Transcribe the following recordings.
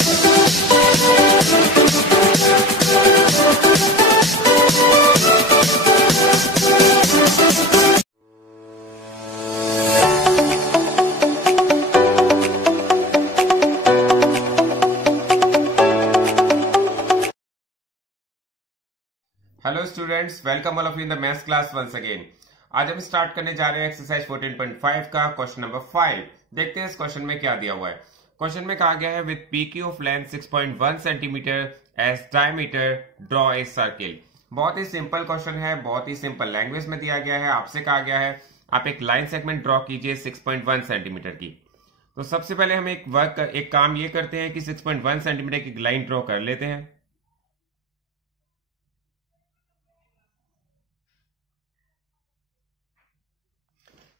Hello students, welcome all of you in the maths class once again. आज हम start करने जा रहे हैं एक्सरसाइज 14.5 का क्वेश्चन नंबर 5। देखते हैं इस क्वेश्चन में क्या दिया हुआ है। क्वेश्चन में कहा गया है with PQ of length 6.1 centimetre as diameter draw a circle. बहुत ही सिंपल क्वेश्चन है, बहुत ही सिंपल लैंग्वेज में दिया गया है। आपसे कहा गया है आप एक लाइन सेगमेंट ड्रॉ कीजिए 6.1 सेंटीमीटर की। तो सबसे पहले हम एक काम ये करते हैं कि 6.1 सेंटीमीटर की लाइन ड्रॉ कर लेते हैं।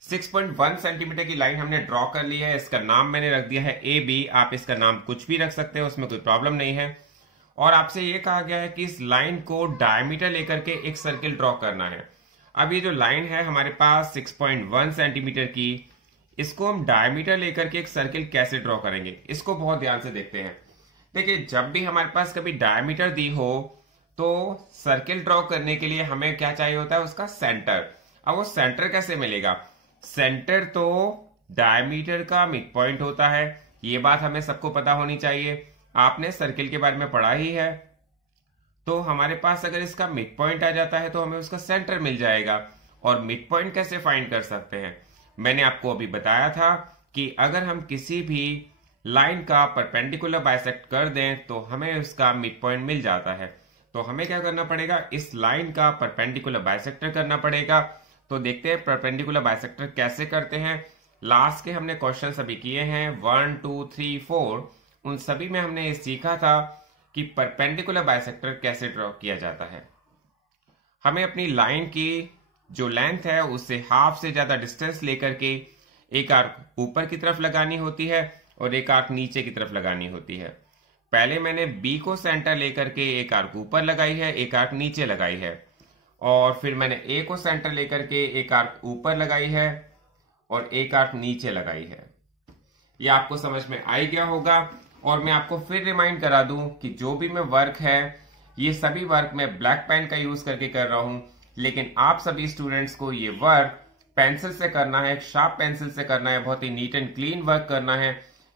सिक्स 6.1 सेंटीमीटर की लाइन हमने ड्रॉ कर ली है। इसका नाम मैंने रख दिया है AB। आप इसका नाम कुछ भी रख सकते हैं, उसमें कोई प्रॉब्लम नहीं है। और आपसे ये कहा गया है कि इस लाइन को डायमीटर लेकर के एक सर्किल ड्रॉ करना है। अब ये जो लाइन है हमारे पास 6.1 सेंटीमीटर की, इसको हम डायमीटर लेकर के एक सर्किल कैसे ड्रॉ करेंगे, इसको बहुत ध्यान से देखते हैं। देखिए, जब भी हमारे पास कभी डायमीटर दी हो तो सर्किल ड्रॉ करने के लिए हमें क्या चाहिए होता है, उसका सेंटर। अब वो सेंटर कैसे मिलेगा? सेंटर तो डायमीटर का मिड पॉइंट होता है, ये बात हमें सबको पता होनी चाहिए। आपने सर्किल के बारे में पढ़ा ही है। तो हमारे पास अगर इसका मिड पॉइंट आ जाता है तो हमें उसका सेंटर मिल जाएगा। और मिड पॉइंट कैसे फाइंड कर सकते हैं? मैंने आपको अभी बताया था कि अगर हम किसी भी लाइन का परपेंडिकुलर बाइसेक्ट कर दें तो हमें उसका मिड पॉइंट मिल जाता है। तो हमें क्या करना पड़ेगा, इस लाइन का परपेंडिकुलर बाइसेक्टर करना पड़ेगा। तो देखते हैं परपेंडिकुलर बाइसेक्टर कैसे करते हैं। लास्ट के हमने क्वेश्चन सभी किए हैं 1, 2, 3, 4, उन सभी में हमने ये सीखा था कि परपेंडिकुलर बाइसेक्टर कैसे ड्रॉ किया जाता है। हमें अपनी लाइन की जो लेंथ है उससे हाफ से ज्यादा डिस्टेंस लेकर के एक आर्क ऊपर की तरफ लगानी होती है और एक आर्क नीचे की तरफ लगानी होती है। पहले मैंने B को सेंटर लेकर के एक आर्क ऊपर लगाई है, एक आर्क नीचे लगाई है। और फिर मैंने A को सेंटर लेकर के एक आर्क ऊपर लगाई है और एक आर्क नीचे लगाई है। ये आपको समझ में आ गया होगा। और मैं आपको फिर रिमाइंड करा दूं कि जो भी मैं वर्क है ये सभी वर्क मैं ब्लैक पेन का यूज करके कर रहा हूं, लेकिन आप सभी स्टूडेंट्स को ये वर्क पेंसिल से करना है, शार्प पेंसिल से करना है, बहुत ही नीट एंड क्लीन वर्क करना है।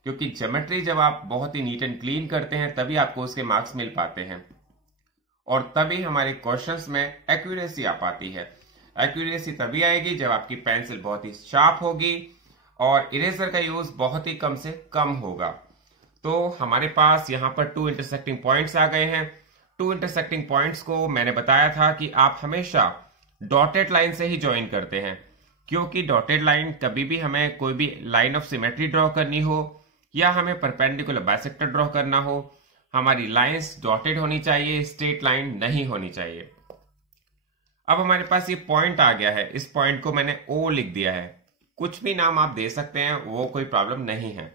क्योंकि ज्योमेट्री जब आप बहुत ही नीट एंड क्लीन करते हैं तभी आपको उसके मार्क्स मिल पाते हैं और तभी हमारे क्वेश्चंस में एक्यूरेसी आ पाती है। एक्यूरेसी तभी आएगी जब आपकी पेंसिल बहुत ही शार्प होगी और इरेजर का यूज बहुत ही कम से कम होगा। तो हमारे पास यहाँ पर 2 इंटरसेक्टिंग पॉइंट्स आ गए हैं। 2 इंटरसेक्टिंग पॉइंट्स को मैंने बताया था कि आप हमेशा डॉटेड लाइन से ही ज्वाइन करते हैं, क्योंकि डॉटेड लाइन कभी भी हमें कोई भी लाइन ऑफ सिमेट्री ड्रॉ करनी हो या हमें परपेंडिकुलर बाइसेक्टर ड्रॉ करना हो, हमारी लाइंस डॉटेड होनी चाहिए, स्ट्रेट लाइन नहीं होनी चाहिए। अब हमारे पास ये पॉइंट आ गया है, इस पॉइंट को मैंने O लिख दिया है। कुछ भी नाम आप दे सकते हैं, वो कोई प्रॉब्लम नहीं है।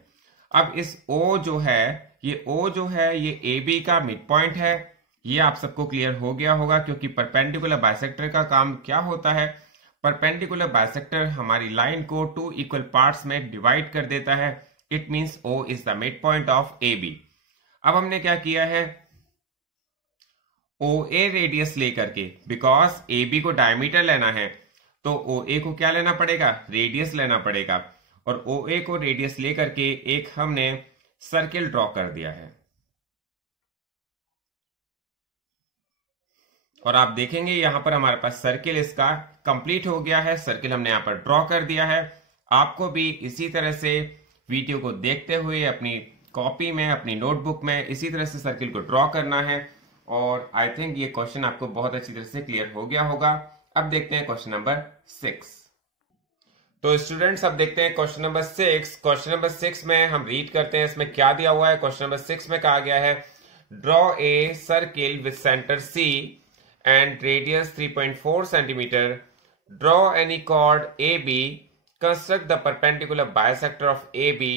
अब इस O जो है, ये AB का मिड पॉइंट है। ये आप सबको क्लियर हो गया होगा, क्योंकि परपेंडिकुलर बाइसेक्टर का काम क्या होता है, परपेंडिकुलर बाइसेक्टर हमारी लाइन को 2 इक्वल पार्ट्स में डिवाइड कर देता है। It means O is the mid point of AB। अब हमने क्या किया है, OA रेडियस लेकर के, बिकॉज AB को डायमीटर लेना है तो OA को क्या लेना पड़ेगा, रेडियस लेना पड़ेगा। और OA को रेडियस लेकर के एक हमने सर्किल ड्रॉ कर दिया है। और आप देखेंगे यहां पर हमारे पास सर्किल इसका कंप्लीट हो गया है। सर्किल हमने यहां पर ड्रॉ कर दिया है। आपको भी इसी तरह से वीडियो को देखते हुए अपनी कॉपी में, अपनी नोटबुक में इसी तरह से सर्किल को ड्रॉ करना है। और आई थिंक ये क्वेश्चन आपको बहुत अच्छी तरह से क्लियर हो गया होगा। अब देखते हैं क्वेश्चन नंबर 6। तो स्टूडेंट्स अब देखते हैं क्वेश्चन नंबर 6। क्वेश्चन नंबर 6 में हम रीड करते हैं इसमें क्या दिया हुआ है। क्वेश्चन नंबर 6 में कहा गया है draw a circle with centre C and radius 3.4 centimetre, draw any chord AB, construct the perpendicular bisector of AB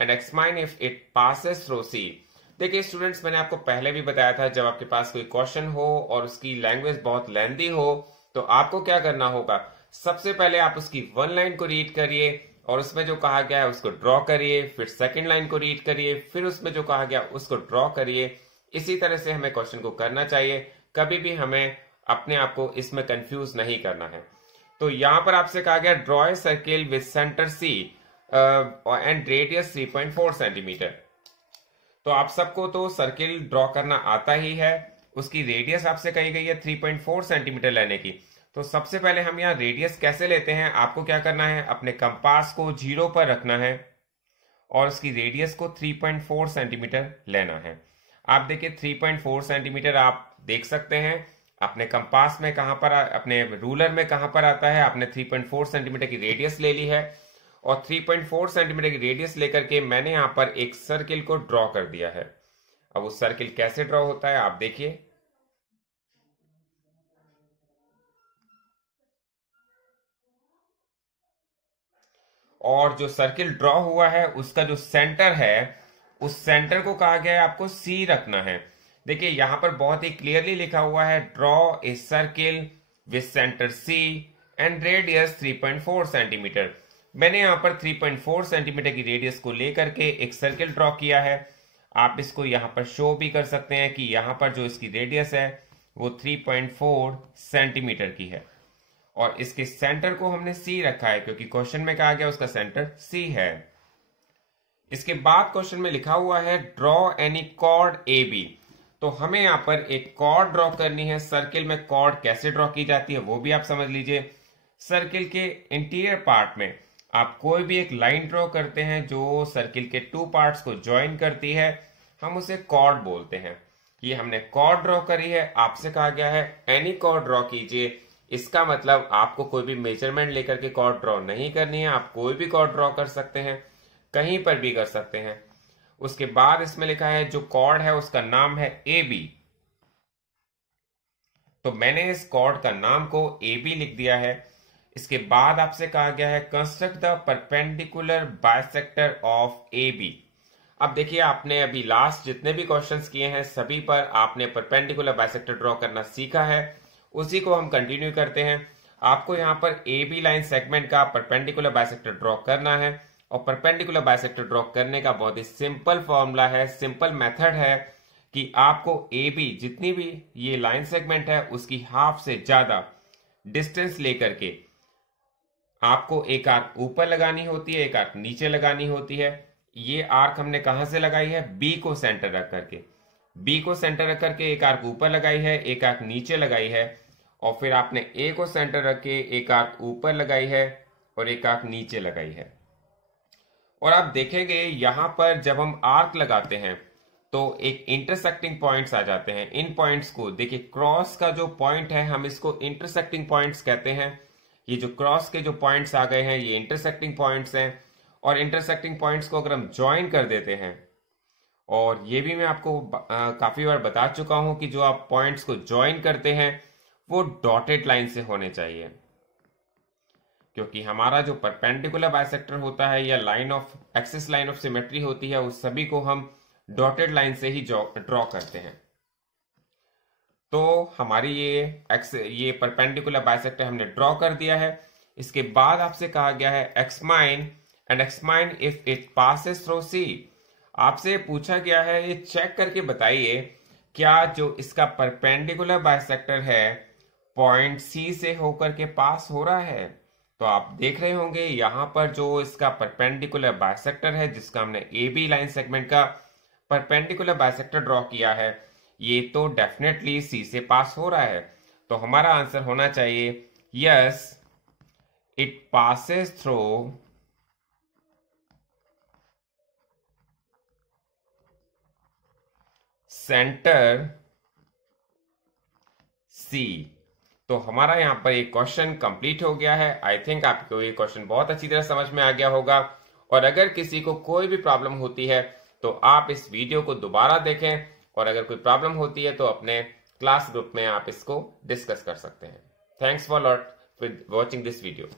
and examine if it passes through C। देखिए स्टूडेंट्स, मैंने आपको पहले भी बताया था, जब आपके पास कोई क्वेश्चन हो और उसकी लैंग्वेज बहुत लेंथी हो तो आपको क्या करना होगा, सबसे पहले आप उसकी वन लाइन को रीड करिए और उसमें जो कहा गया है उसको ड्रॉ करिए, फिर सेकंड लाइन को रीड करिए, फिर उसमें जो कहा गया उसको ड्रॉ करिए। इसी तरह से हमें क्वेश्चन को करना चाहिए, कभी भी हमें अपने आप को इसमें कंफ्यूज नहीं करना है। तो यहां पर आपसे कहा गया draw a circle with centre C and radius 3.4 centimetre. तो आप सबको तो सर्किल ड्रॉ करना आता ही है, उसकी रेडियस आपसे कही गई है 3.4 सेंटीमीटर लेने की। तो सबसे पहले हम यहाँ रेडियस कैसे लेते हैं, आपको क्या करना है, अपने कंपास को 0 पर रखना है और उसकी रेडियस को 3.4 सेंटीमीटर लेना है। आप देखिए 3.4 सेंटीमीटर आप देख सकते हैं अपने कंपास में कहां पर, अपने रूलर में कहां पर आता है। आपने 3.4 सेंटीमीटर की रेडियस ले ली है और 3.4 सेंटीमीटर की रेडियस लेकर के मैंने यहां पर एक सर्किल को ड्रॉ कर दिया है। अब वो सर्किल कैसे ड्रॉ होता है आप देखिए। और जो सर्किल ड्रॉ हुआ है उसका जो सेंटर है, उस सेंटर को कहा गया है आपको सी रखना है। देखिए यहां पर बहुत ही क्लियरली लिखा हुआ है draw a circle with centre C and radius 3.4 centimetre. मैंने यहां पर 3.4 सेंटीमीटर की रेडियस को लेकर के एक सर्किल ड्रॉ किया है। आप इसको यहां पर शो भी कर सकते हैं कि यहां पर जो इसकी रेडियस है वो 3.4 सेंटीमीटर की है और इसके सेंटर को हमने सी रखा है क्योंकि क्वेश्चन में कहा गया उसका सेंटर सी है। इसके बाद क्वेश्चन में लिखा हुआ है draw any chord A B. तो हमें यहां पर एक कॉर्ड ड्रॉ करनी है। सर्किल में कॉर्ड कैसे ड्रॉ की जाती है वो भी आप समझ लीजिए। सर्किल के इंटीरियर पार्ट में आप कोई भी एक लाइन ड्रॉ करते हैं जो सर्किल के 2 पार्ट्स को ज्वाइन करती है, हम उसे कॉर्ड बोलते हैं। ये हमने कॉर्ड ड्रॉ करी है, आपसे कहा गया है एनी कॉर्ड ड्रॉ कीजिए। इसका मतलब आपको कोई भी मेजरमेंट लेकर के कॉर्ड ड्रॉ नहीं करनी है, आप कोई भी कॉर्ड ड्रॉ कर सकते हैं, कहीं पर भी कर सकते हैं। उसके बाद इसमें लिखा है जो कॉर्ड है उसका नाम है ए बी। तो मैंने इस कॉर्ड का नाम को ए बी लिख दिया है। इसके बाद आपसे कहा गया है construct the perpendicular bisector of A B. अब देखिए आपने अभी लास्ट जितने भी क्वेश्चंस किए हैं सभी पर आपने परपेंडिकुलर बाइसेक्टर ड्रॉ करना सीखा है, उसी को हम कंटिन्यू करते हैं। आपको यहां पर ए बी लाइन सेगमेंट का परपेंडिकुलर बाइसेक्टर ड्रॉ करना है और परपेंडिकुलर बाइसेक्टर ड्रॉ करने का बहुत ही सिंपल फॉर्मूला है, सिंपल मेथड है कि आपको ए बी जितनी भी ये लाइन सेगमेंट है उसकी हाफ से ज्यादा डिस्टेंस लेकर के आपको एक आर्क ऊपर लगानी होती है, एक आर्क नीचे लगानी होती है। ये आर्क हमने कहां से लगाई है, बी को सेंटर रख करके। बी को सेंटर रख करके एक आर्क ऊपर लगाई है, एक आर्क नीचे लगाई है और फिर आपने ए को सेंटर रख के एक आर्क ऊपर लगाई है और एक आर्क नीचे लगाई है। और आप देखेंगे यहां पर जब हम आर्क लगाते हैं तो एक इंटरसेक्टिंग पॉइंट्स आ जाते हैं। इन पॉइंट्स को देखिए, क्रॉस का जो पॉइंट है हम इसको इंटरसेक्टिंग पॉइंट्स कहते हैं। ये जो क्रॉस के जो पॉइंट्स आ गए हैं ये इंटरसेक्टिंग पॉइंट्स हैं और इंटरसेक्टिंग पॉइंट्स को अगर हम ज्वाइन कर देते हैं, और ये भी मैं आपको काफी बार बता चुका हूं कि जो आप पॉइंट्स को ज्वाइन करते हैं वो डॉटेड लाइन से होने चाहिए, क्योंकि हमारा जो परपेंडिकुलर बाइसेक्टर होता है या line of axis line of symmetry होती है उस सभी को हम डॉटेड लाइन से ही ड्रॉ करते हैं। तो हमारी ये परपेंडिकुलर बाइसेक्टर हमने ड्रॉ कर दिया है। इसके बाद आपसे कहा गया है examine and examine if it passes through C. आपसे पूछा गया है ये चेक करके बताइए क्या जो इसका परपेंडिकुलर बाइसेक्टर है पॉइंट सी से होकर के पास हो रहा है। तो आप देख रहे होंगे यहां पर जो इसका परपेंडिकुलर बाइसेक्टर है जिसका हमने ए बी लाइन सेगमेंट का परपेंडिकुलर बाइसेक्टर ड्रॉ किया है, ये तो डेफिनेटली सी से पास हो रहा है। तो हमारा आंसर होना चाहिए yes it passes through centre C. तो हमारा यहां पर एक क्वेश्चन कंप्लीट हो गया है। आई थिंक आपको ये क्वेश्चन बहुत अच्छी तरह समझ में आ गया होगा और अगर किसी को कोई भी प्रॉब्लम होती है तो आप इस वीडियो को दोबारा देखें और अगर कोई प्रॉब्लम होती है तो अपने क्लास ग्रुप में आप इसको डिस्कस कर सकते हैं। Thanks for watching this video.